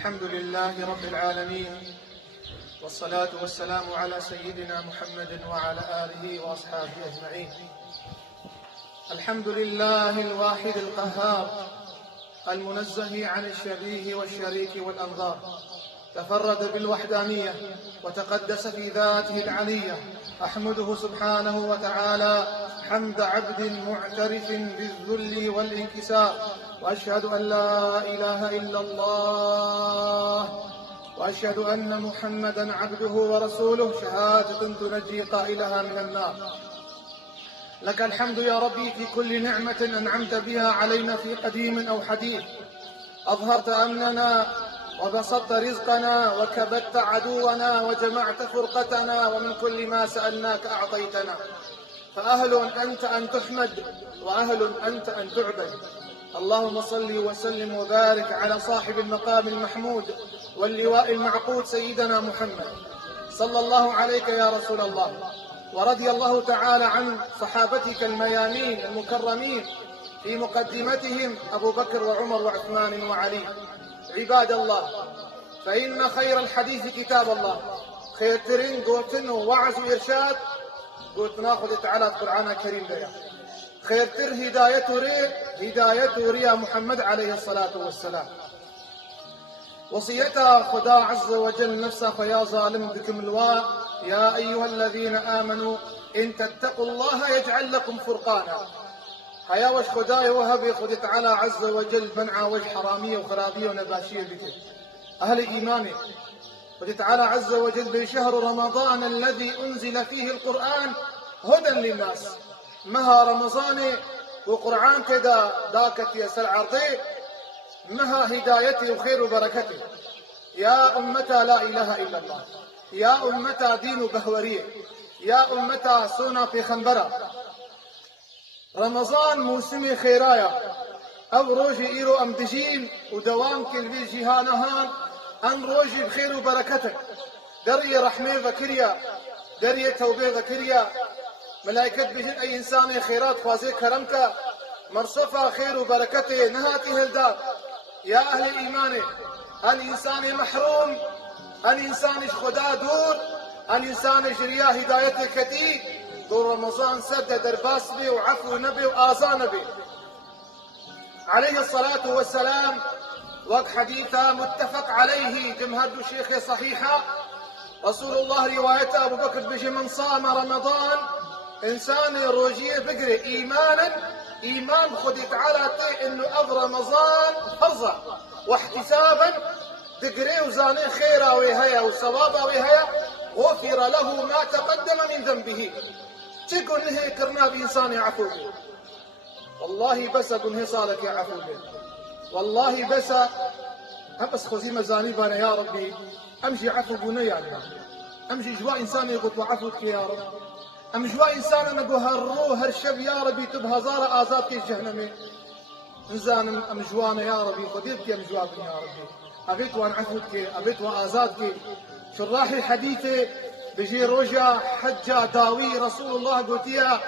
الحمد لله رب العالمين، والصلاة والسلام على سيدنا محمد وعلى آله وأصحابه أجمعين. الحمد لله الواحد القهار المنزه عن الشبيه والشريك والأنظار، تفرد بالوحدانية وتقدس في ذاته العلية. أحمده سبحانه وتعالى حمد عبد معترف بالذل والانكسار، وأشهد أن لا إله إلا الله، وأشهد أن محمدا عبده ورسوله، شهادة تنجي قائلها من النار. لك الحمد يا ربي في كل نعمة أنعمت بها علينا في قديم أو حديث. أظهرت أمننا وبسطت رزقنا وكبت عدونا وجمعت فرقتنا، ومن كل ما سألناك أعطيتنا. فأهل أنت أن تحمد وأهل أنت أن تعبد. اللهم صل وسلم وبارك على صاحب المقام المحمود واللواء المعقود سيدنا محمد، صلى الله عليك يا رسول الله. ورضي الله تعالى عن صحابتك الميامين المكرمين، في مقدمتهم أبو بكر وعمر وعثمان وعلي. عباد الله، فإن خير الحديث كتاب الله. خير ترين قوتن ووعز وإرشاد قلت ناخذ تعالى القرآن الكريم ليا. خير تر هداية ريا محمد عليه الصلاة والسلام. وصيتها خدا عز وجل نفسه، فيا ظالم بكم الواء يا أيها الذين آمنوا إن تتقوا الله يجعل لكم فرقانا. هيا وش خداي وهبي خد تعالى عز وجل منع وش حرامية وخرابية ونباشية بك أهل إيمانه. خد تعالى عز وجل بشهر رمضان الذي أنزل فيه القرآن هدى للناس. مها رمضان وقرآن كذا داكت يسر عرضي، مها هدايتي وخير وبركتي. يا أمتا لا إله إلا الله، يا أمتا دين بهورية، يا أمتا سونا في خنبرة. رمضان موسمي خيرايا، أو روجي إيرو أم دجين ودوام كل في جهانهان أن روجي بخير وبركتك. درية رحمة ذكريا، درية توبة ذكريا. ملائكة بجن أي إنسان خيرات خوازي كرمك مرصفة خير وبركته نهاته الدار. يا أهل إيمانه، الإنسان محروم، الإنسان خدا دور، الإنسان جريا هدايته كتير. دور رمضان سد درباس بي وعفو نبي وآزان بي عليه الصلاة والسلام. وقت حديثة متفق عليه جمهد الشيخ صحيحة. رسول الله رواية أبو بكر بجي من صام رمضان إنسان روجيه بقري إيمان خدي تعالى إنه أف رمضان فرضا واحتسابا دقري وزاني خيرا ويهيا وصوابا ويهيا، غفر له ما تقدم من ذنبه. تقول له كرنا بإنسان عفو به، والله بس أقول هي صالك يا عفو به، والله بس خذي مزانيبنا يا ربي. أمشي عفو بنا يا رب، أمشي جوا إنسان يقول وعفوك يا رب، أم جوا إنسان نقول هالروح هالشب يا ربي تبها زارة آزاد كيف جهنمي إنسان أم جوانا يا ربي خذيبك أم جوابك يا ربي. أبيت وأن عفوك، أبيت وآزادك. شراح الحديث بجي رجا حجة داوي رسول الله قلت يا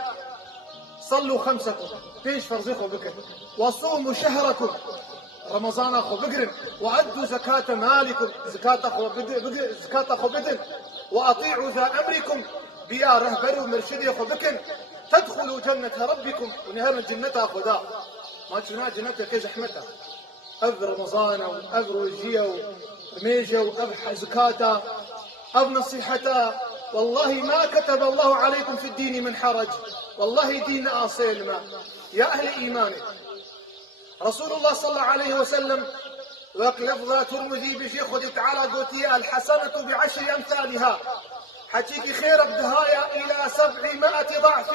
صلوا خمسكم بيش فرزقوا بكر، وصوموا شهركم رمضان أخو بقر، وأدوا زكاة مالكم زكاة أخو بدن، وأطيعوا ذا أمركم بيا رهبروا مرشدي أخو بكر، تدخلوا جنة ربكم. ونهار الجنة أخو دا ما تشوفنا جنة كي زحمتها أف رمضان وأف روجية وميجة وأف زكاة أف نصيحة. والله ما كتب الله عليكم في الدين من حرج، والله دين أصيل ما. يا أهل إيمانه، رسول الله صلى الله عليه وسلم وقت لفظة ترمذي بشي خذ تعالى قلت الحسنة بعشر أمثالها. حتيك خيرك دهايا إلى 700 ضعف،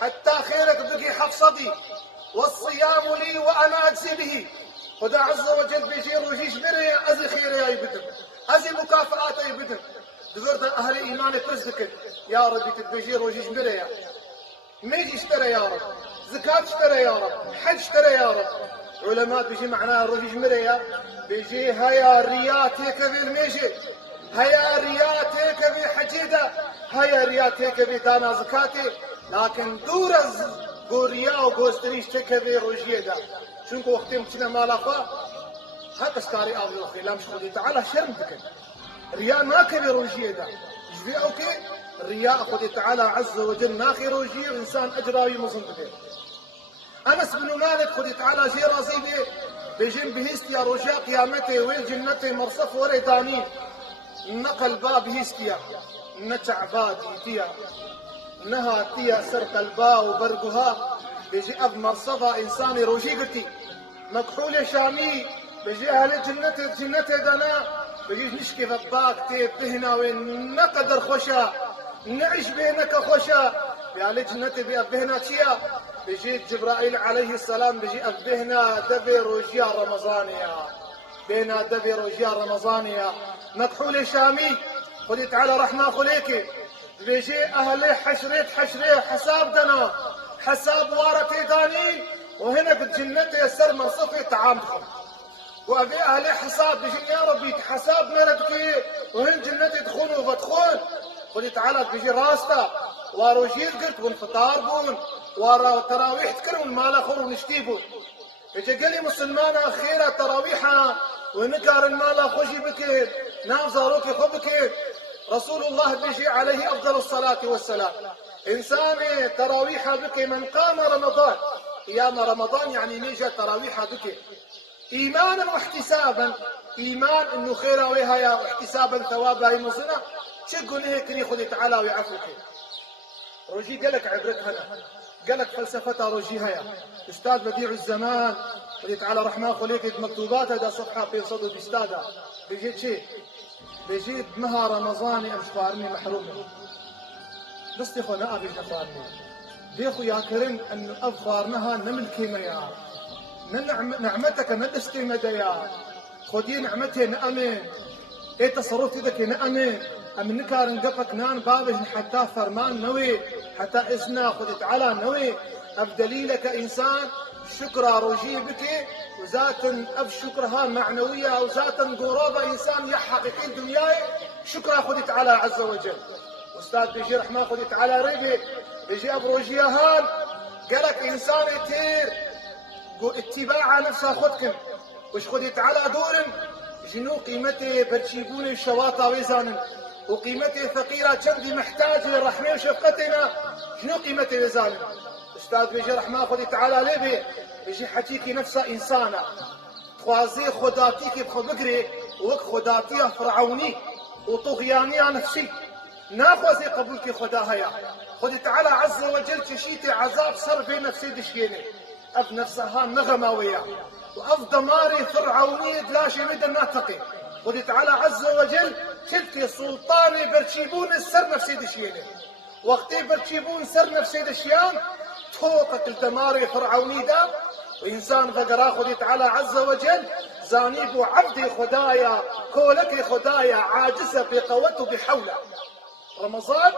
حتى خيرك بقي حفصدي. والصيام لي وأنا أجزي به. خدا عز وجل بيجي روجيش مريا أزي خير يا يبدن، أزي مكافآت يا يبدن. دزورت أهل إيمان تزكت يا ربي تبيجي روجيش مريا، ميجي اشترى يا رب، زكاة اشترى يا رب، حج اشترى يا رب. علماء بيجي معناها روجيش مريا بيجي هيا رياتي كبير ميجي، هيا رياتي كبير حجيدة، هيا رياتي كبير دانا زكاتي. لكن دورز قوريا وقوستريش تكبير روجيدا. شنكو وقتين بتنا مالافا هكا ستاري آبي أخي لا مش خدي تعالى شرم بكن رياء ناكل روجيه ده جبي أوكي الرياء خدي تعالى عز وجل ناخي روجيه إنسان أجراوي مظن بكن أنس بن مالك خدي تعالى جي رازي بي بجن بهيستيا رجاء قيامته ويل جنته مرصف وريداني نقل باب هيستيا نتع بادي تيا نها تيا سرق الباء وبرقها بيجي أب مرصفة إنساني روجيقتي مكحول شامي بيجي أهل جنته دنا بيجي نشكي فباك تيب بهنا وين نقدر خوشا نعيش بينك خوشا بأهل جنته بهنا تيا بيجي جبرائيل عليه السلام بيجي بهنا دبي روجيا رمضانيا بينا دبي روجيا رمضانيا مكحول شامي خذي تعالى رحمة خليكي بيجي أهل حشريت حساب دنا حساب وارتي داني وهنا بالجنة يسر مرصفي تعامدكم وأبي أهل حساب بيجي يا ربي حساب مردكي وهن جنة يدخلوا وبدخل خذي تعالى بيجي راستا واروجيل قلت والفطار بون ورا تراويح تكرم المال اخر ونشتيبون اجا قال لي مسلمانة خيرة تراويحها ونكار المال خوشي بكي نام زاروكي خو بكي رسول الله بيجي عليه افضل الصلاة والسلام انسان تراويحها بكي من قام رمضان قيام رمضان يعني نيجا تراويحها بكي ايمانا واحتسابا ايمان انه خيرة ويها واحتسابا ثوابها يمصنا تشقوا هيك خذي تعالى ويعفوك روجي قالك عبرتها قالك فلسفتها روجيها يا استاذ بديع الزمان خذي تعالى رحمه خليك مكتوبات هذا صفحه في صدر استاذها بيجيت شيء بيجيت مها رمضاني امش فارني محرومه بس يا اخوانا ابي فارني ديخو يا كريم انه افارنها نملكي ميا نعمتك ندستي مديا خذي نعمتي نأمن ايه تصرفتي ذاك نأمن أم نكار نقفك نان بابج حتى فرمان نوي حتى إسنا خذت على نوي أبدليلك إنسان شكرا روجي بك وذات أب شكرها معنوية وذات قرابة إنسان يحقق دنياي شكرا خذت على عز وجل أستاذ بيجي رحمة خذت على ريبي بيجي أب روجي هان قالك إنسان يتير اتباع نفسه خذكم وش خذت على دور جنو قيمته برشيبون الشواطة ويزان وقيمته فقيرة كندي محتاج للرحمة وشفقتنا شنو قيمته يزال أستاذ بيجي رحمة خذي تعالى لبي بيجي حكيكي نفسه إنسانة خوازي خداتيكي بخو بقري وك خداتية فرعوني وطغيانية نفسي ناخوزي قبولكي خداها يا خذي تعالى عز وجل تشيتي عذاب صر في نفسي دشيني أف نفسها نغمة ويا وأف دماري فرعوني دلاشي مدى ناتقي خذي تعالى عز وجل كلتي سلطاني برشيبون السر نفسي دشيني وقتي برشيبون سر نفسي دشيان توقت الدماري فرعوني دا وإنسان فقرا خذي تعالى عز وجل زانيب عبدي خدايا كولك خدايا عاجزة بقوته بحوله رمضان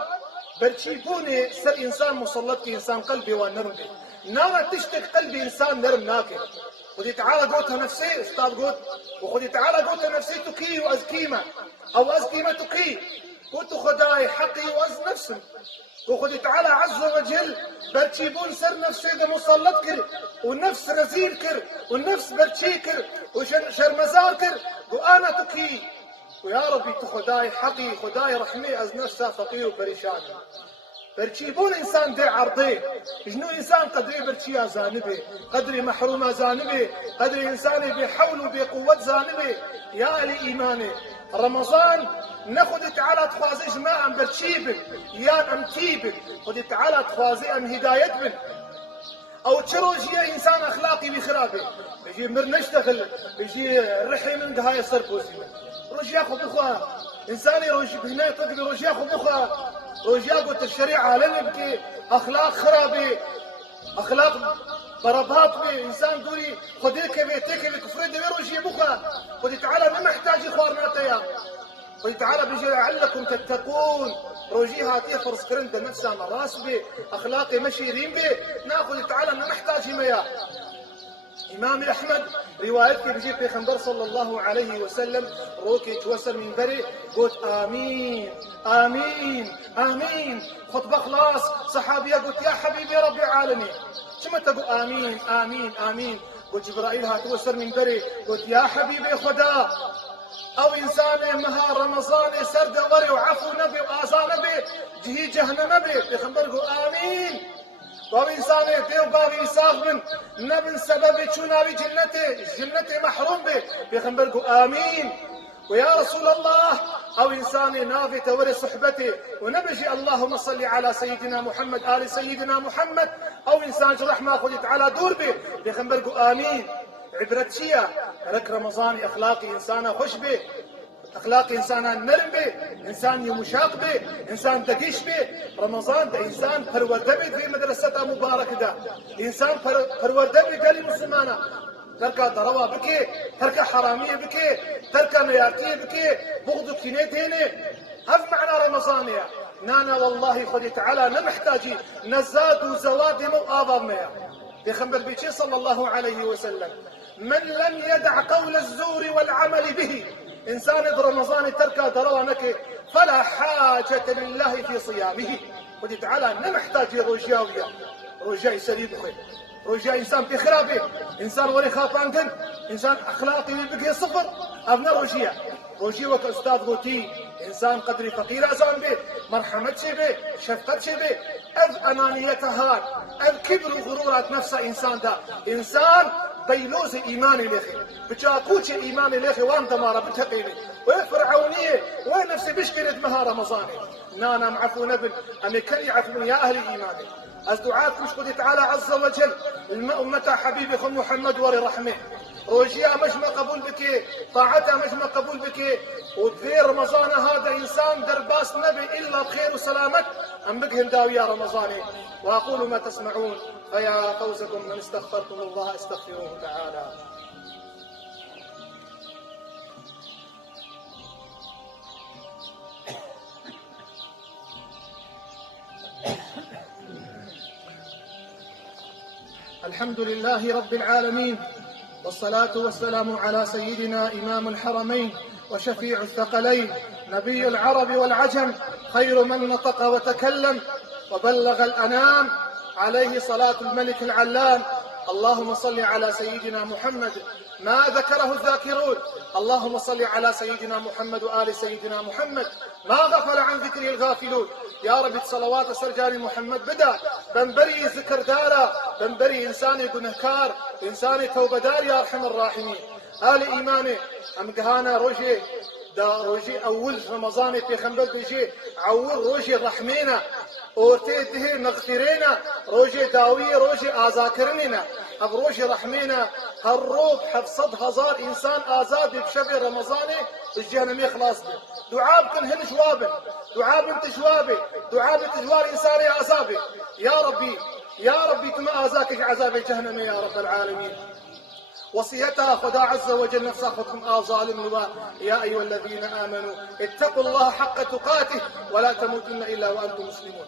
برشيبوني سر إنسان مسلط إنسان قلبي ونرمي نانا تشتك قلبي إنسان نرم ناكل خذي تعالى قوتها نفسي استاذ قوت وخذي تعالى قوتها نفسي تكي وازكيمه او ازكيمه تكي قلت خداي حقي واز نفسي وخذي تعالى عز وجل برتشيبون سر نفسي ده مسلط كر والنفس رزيل كر والنفس برتشي كر وشرمزار كر وانا تكي ويا ربي تخداي حقي خداي رحمي از نفسه فقير وبريشان برشيبون إنسان دي عرضي شنو إنسان قدري برشيا زانبي قدري محرومة زانبي قدري إنساني بحول وبقوة زانبي يا لي إيماني رمضان ناخذ تعالى تخوازيش ما أم برشيبك يا أم تيبك خذ تعالى تخوازي أم هداية بن أو تشروجي إنسان أخلاقي بخرابي بيجي مرنشتغل بيجي رحي من هاي الصرف روجي ياخذ أخوها إنساني روجي هنا يطلق روجي ياخذ أخوها وجابت الشريعة لنبكي أخلاق خرابي أخلاق برباط بي إنسان دوري خديك بيتك بكفرين دوير وجي بخا خدي تعالى ما محتاج خوارناتيا خدي تعالى بيجي لعلكم تتقون روجي هاتي فرص كرند نفسها مراس بي أخلاقي مشيرين بي ناخذ تعالى ما محتاج ميا إمام أحمد روايتك بيجي في خنبر صلى الله عليه وسلم روكي توسل من بري قلت آمين آمين آمين خطبة خلاص صحابية قلت يا حبيبي رب العالمين شما تقول آمين آمين آمين وجبرائيل هاتوسر من دري قلت يا حبيبي خدا او انسان مها رمضان سرد وري وعفو نبي وآزا نبي جهي جهنم نبي بيخبرقو آمين واب انسان ديو بابي صاف من نبن سبب شناوي جنتي محروم به بيخبرقو آمين ويا رسول الله او انسان نافي توري صحبتي ونبجي اللهم صل على سيدنا محمد آل سيدنا محمد او انسان جرح ما خذت على دور به بيخبرقو آمين عبرت شيا لك رمضان اخلاقي انسان خوش به اخلاقي انسان نرم به انسان يمشاق به انسان دقيش به رمضان ده انسان پرورده به في مدرسة مبارك ده انسان پرورده به قال مسلمانا تركا دروا بكي تركا حرامية بكي تركا ميارتية بكي بغض كينيتيني هف معنى رمضانية نانا والله خدي تعالى نمحتاجي نزاد وزواد مؤابا ميا بخبر بيشي صلى الله عليه وسلم من لم يدع قول الزور والعمل به إنسان برمضان تركا درونك فلا حاجة لله في صيامه خدي تعالى نمحتاجي رجاوية رجاء سليم خير رجاء إنسان بخرابه إنسان ولي خاطان كن إنسان أخلاقي بقي صفر أبنى رجية وكأستاذ غوتي إنسان قدري فقير أزان به مرحمة به شفقة به أذ أنانيتها أذ كبر وغرورات نفسه إنسان ده إنسان بيلوز إيماني لخي بتشاكوش إيماني لخي وان دمارة بتقيني وفرعونية وين نفسي بشكلت مها رمضاني نانا معفو نبل أمي كان يعفو يا أهل إيماني أزدعاكم شكري تعالى عز وجل أمتا حبيبي خم محمد وري رحمه روجيا مجمع قبول بك طاعتها مجمع قبول بك وتذير رمضان هذا إنسان درباس نبي إلا بخير وسلامت أم بقهم داوي يا رمضاني وأقول ما تسمعون فيا فوزكم من استغفرتم الله استغفروه تعالى الحمد لله رب العالمين والصلاة والسلام على سيدنا إمام الحرمين وشفيع الثقلين نبي العرب والعجم خير من نطق وتكلم وبلغ الأنام عليه صلاة الملك العلام اللهم صل على سيدنا محمد ما ذكره الذاكرون اللهم صل على سيدنا محمد وآل سيدنا محمد ما غفل عن ذكره الغافلون يا رب صلوات سرجاني محمد بدا بنبري ذكر دارا بنبري إنساني قنهكار إنساني توبة دار يا أرحم الراحمين آل إيماني أم قهانا روجي دا روجي أول رمضاني في خنبل بيجي عول روجي رحمينا أورتيته نغفرينا روجي داوي روجي آذاكرننا أب روجي رحمينا هالروب حفصد هزار إنسان آزاد بشبه رمضاني الجهنمي خلاص به دعابكن هن جوابه دعاب انت جوابه دعاب تجوار إنساني عذابه يا ربي كما آزاك عذاب جهنمي يا رب العالمين وصيتها خدا عز وجل نفسها خدكم ظالم يا أيها الذين آمنوا اتقوا الله حق تقاته ولا تموتن إلا وأنتم مسلمون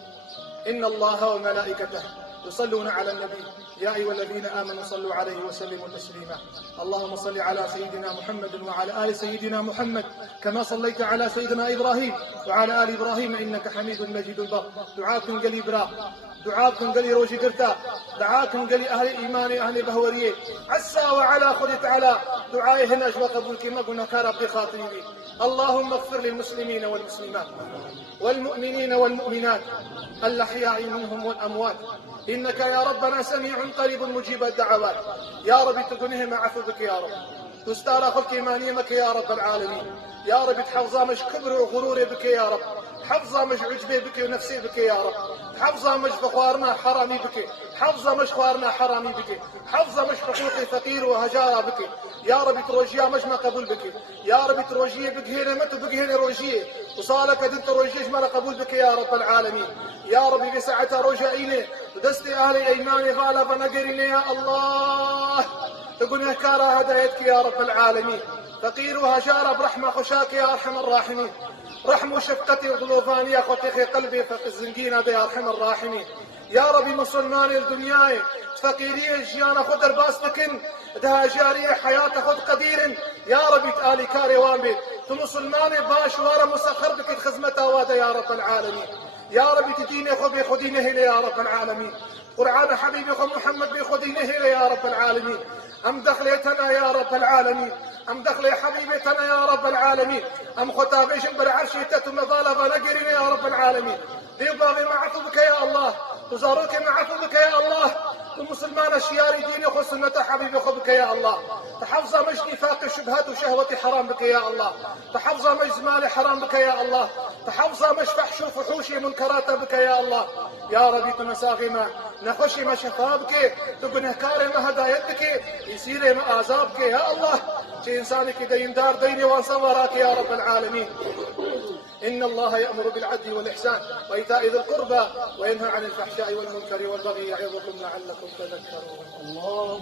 إن الله وملائكته يصلون على النبي يا أيها الذين آمنوا صلوا عليه وسلموا تسليما اللهم صل على سيدنا محمد وعلى آل سيدنا محمد كما صليت على سيدنا إبراهيم وعلى آل إبراهيم إنك حميد مجيد بر دعاكم قلي برا دعاكم قلي روجي قرتا دعاكم قلي أهل إيماني أهل بهوريه عسى وعلى خدت على دعائي هنا أجوى قبولك ما قلنا كارب خاطري اللهم اغفر للمسلمين والمسلمات والمؤمنين والمؤمنات الأحياء منهم والأموات إنك يا ربنا سميع قريب مجيب الدعوات يا رب تقنهم عفو بك يا رب تستار خلق إيمانيمك يا رب العالمين يا رب تحفظا مش كبر وغرور بك يا رب حفظا مش عجبي بك ونفسي بك يا رب حفظا مش بخوارنا حرامي بك حفظا مش خوارنا حرامي بك حفظا مش حقوقي فقير وهجارة بك يا رب تروجيا مش ما قبول بك يا رب تروجيه بك هنا مت بك هنا روجيه وصالك دنت روجيش ما قبول بك يا رب العالمين يا رب بساعتها رجائنا ودستي أهل إيماني غالب نقرنا يا الله تقول نهكارا هدايتك يا رب العالمين فقير وهجارة برحمة خشاك يا أرحم الراحمين رحم وشفقتي وضلوفاني يا خطيخي قلبي فالزنقين هذا يا أرحم الراحمين يا ربي مسلماني الدنياي فقيرية جيانا خد الباستكن ده جارية حياة خد قدير يا ربي تآلي كاري وامي تمسلماني باش وارا مسخر بك خزمتها وادا يا رب العالمين يا ربي تديني خبي خديني هنا يا رب العالمين قرآن حبيبي خو محمد بيخو دينه يا رب العالمين. أم دخلتنا يا رب العالمين، أم دخل حبيبتنا يا رب العالمين، أم خطابيش برعرشي تتم ظالبا نقرين يا رب العالمين. ليباغي معفوك يا الله، تزاروك معفوك يا الله. المسلمان الشياري ديني خو سنة حبيبي خو بك يا الله. تحفظ مش نفاق الشبهات وشهوة حرام بك يا الله. تحفظ مش زمان حرام بك يا الله. تحفظ مش فحش وفحوشي منكرات بك يا الله. يا ربي تمساغمة نخشي ما شفابك تبنه كاري ما هدايتك يصير ما آزابك يا الله. شي إنسانك دين دار ديني وانصوراك يا رب العالمين. إن الله يأمر بالعدل والإحسان وإيتاء ذي القربى وينهى عن الفحشاء والمنكر والبغي يعظكم لعلكم تذكرون. الله